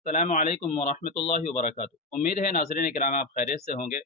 अस्सलामु अलैकुम वरहमतुल्लाहि वबरकातुहू। उम्मीद है नाज़रीन किराम आप खैरियत से होंगे।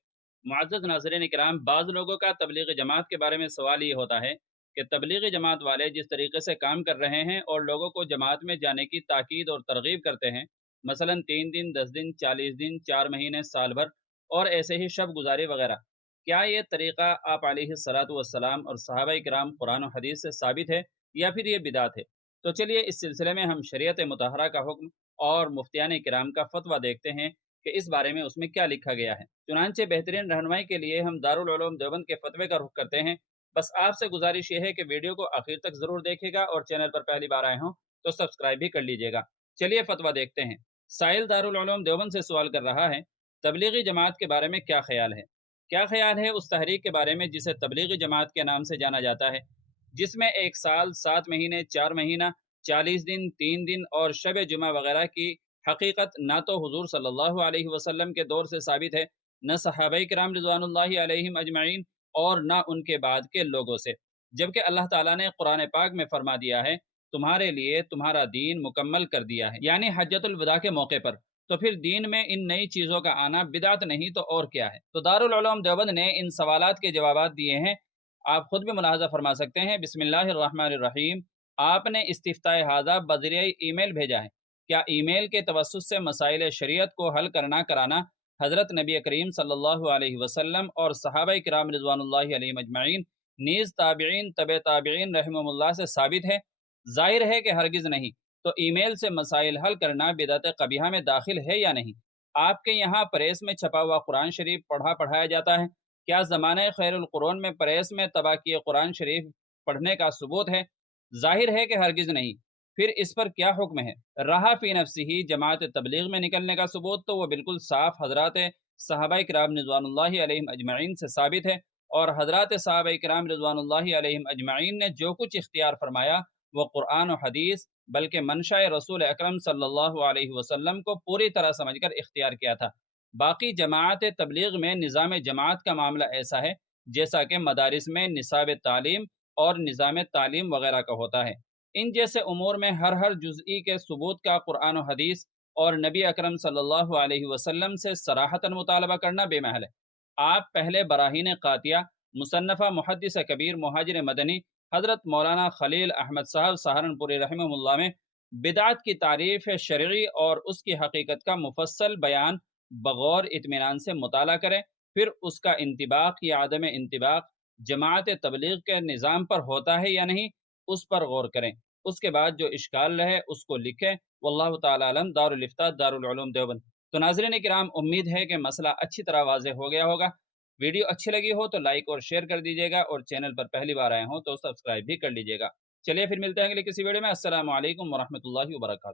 मुअज़्ज़ज़ नाज़रीन किराम, बाज़ लोगों का तबलीग जमात के बारे में सवाल ये होता है कि तबलीग जमात वाले जिस तरीके से काम कर रहे हैं और लोगों को जमात में जाने की ताकीद और तरगीब करते हैं, मसलन 3 दिन, 10 दिन, 40 दिन, 4 महीने, साल भर और ऐसे ही शब गुजारी वगैरह, क्या ये तरीक़ा आप अलैहिस्सलातु वस्सलाम और सहाबाए किराम कुरान और हदीस से साबित है या फिर ये बिदात है? तो चलिए इस सिलसिले में हम शरीयत मुतहरा का हुक्म और मुफ्तियान किराम का फतवा देखते हैं कि इस बारे में उसमें क्या लिखा गया है। चुनांचे बेहतरीन रहनुमाई के लिए हम दारुल उलूम देवबंद के फतवे का रुख करते हैं। बस आपसे गुजारिश ये है कि वीडियो को आखिर तक ज़रूर देखिएगा और चैनल पर पहली बार आए हों तो सब्सक्राइब भी कर लीजिएगा। चलिए फतवा देखते हैं। साहिल दारुल उलूम देवबंद से सवाल कर रहा है, तबलीगी जमात के बारे में क्या ख्याल है? क्या ख्याल है उस तहरीक के बारे में जिसे तबलीगी जमात के नाम से जाना जाता है, जिसमें 1 साल, 7 महीने, 4 महीना, 40 दिन, 3 दिन और शब जुमा वगैरह की हकीकत ना तो हुजूर सल्लल्लाहु अलैहि वसल्लम के दौर से साबित है, न सहाबाए किराम रिज़वानुल्लाहि अलैहिम अजमईन और न उनके बाद के लोगों से, जबकि अल्लाह ताला ने कुरान पाक में फरमा दिया है, तुम्हारे लिए तुम्हारा दीन मुकम्मल कर दिया है, यानी हज्जतुल विदा के मौके पर। तो फिर दीन में इन नई चीज़ों का आना बिदात नहीं तो और क्या है? तो दारुल उलूम देवबंद ने इन सवालात के जवाबात दिए हैं, आप खुद भी मुलाहजा फरमा सकते हैं। बिस्मिल्लाहिर्रहमानिर्रहीम। आपने इस्तिफ्ताए हाज़ा बज़रिए ईमेल भेजा है। क्या ईमेल के तवस्सुत से मसाइल शरीयत को हल करना कराना हज़रत नबी करीम सल्लल्लाहु अलैहि वसल्लम और सहाबाए किराम रिज़वानुल्लाहि अलैहिम अजमईन नीज़ ताबिईन तबे ताबिईन रहमुमुल्लाह से साबित है? ज़ाहिर है कि हरगिज़ नहीं। तो ईमेल से मसाइल हल करना बिदअत क़बीहा में दाखिल है या नहीं? आपके यहाँ प्रेस में छपा हुआ कुरान शरीफ पढ़ाया जाता है? क्या ज़माने खैरुल कुरून में प्रेस में तबाह किए कुरान शरीफ पढ़ने का सबूत है? ज़ाहिर है कि हरगिज़ नहीं। फिर इस पर क्या हुक्म है? रहा फ़ी नफ्सिही जमात तबलीग में निकलने का सबूत तो वो बिल्कुल साफ़ हज़रात सहाबाए किराम रिज़वानुल्लाहि अलैहिम अजमईन से साबित है, और हज़रात सहाबाए किराम रिज़वानुल्लाहि अलैहिम अजमईन ने जो कुछ इख्तियार फरमाया वो कुरान और हदीस बल्कि मंशा रसूल अकरम सल्लल्लाहु अलैहि वसल्लम को पूरी तरह समझकर इख्तियार किया था। बाकी जमात तबलीग में निज़ाम जमात का मामला ऐसा है जैसा कि मदारिस में निसाब तालीम और निज़ाम तालीम वगैरह का होता है। इन जैसे उमूर में हर जुज़ई के सबूत का कुरान और हदीस और नबी अकरम सल्लल्लाहु अलैहि वसल्लम से सराहतन मुतालबा करना बेमहल है। आप पहले बराहीन क़ातिया मुसन्नफ़ा मुहद्दिस कबीर मुहाजिर मदनी हज़रत मौलाना खलील अहमद साहब सहारनपुरी रहमहुल्लाह में बिदात की तारीफ़ शरई और उसकी हकीकत का मुफस्सल बयान बगौर इत्मीनान से मुताला करें। फिर उसका इंतिबाक या आदम इंतिबाक जमात तबलीग के निज़ाम पर होता है या नहीं, उस पर गौर करें। उसके बाद जो इश्काल रहे उसको लिखें। वल्लाहु ताला अलम। दारुल इफ्ता दारुल उलूम देवबंद। तो नाज़रीन किराम, उम्मीद है कि मसला अच्छी तरह वाज़ेह हो गया होगा। वीडियो अच्छी लगी हो तो लाइक और शेयर कर दीजिएगा, और चैनल पर पहली बार आए हों तो सब्सक्राइब भी कर लीजिएगा। चलिए फिर मिलते हैं अगले किसी वीडियो में। अस्सलामु अलैकुम वरहमतुल्लाहि वबरकातुहू।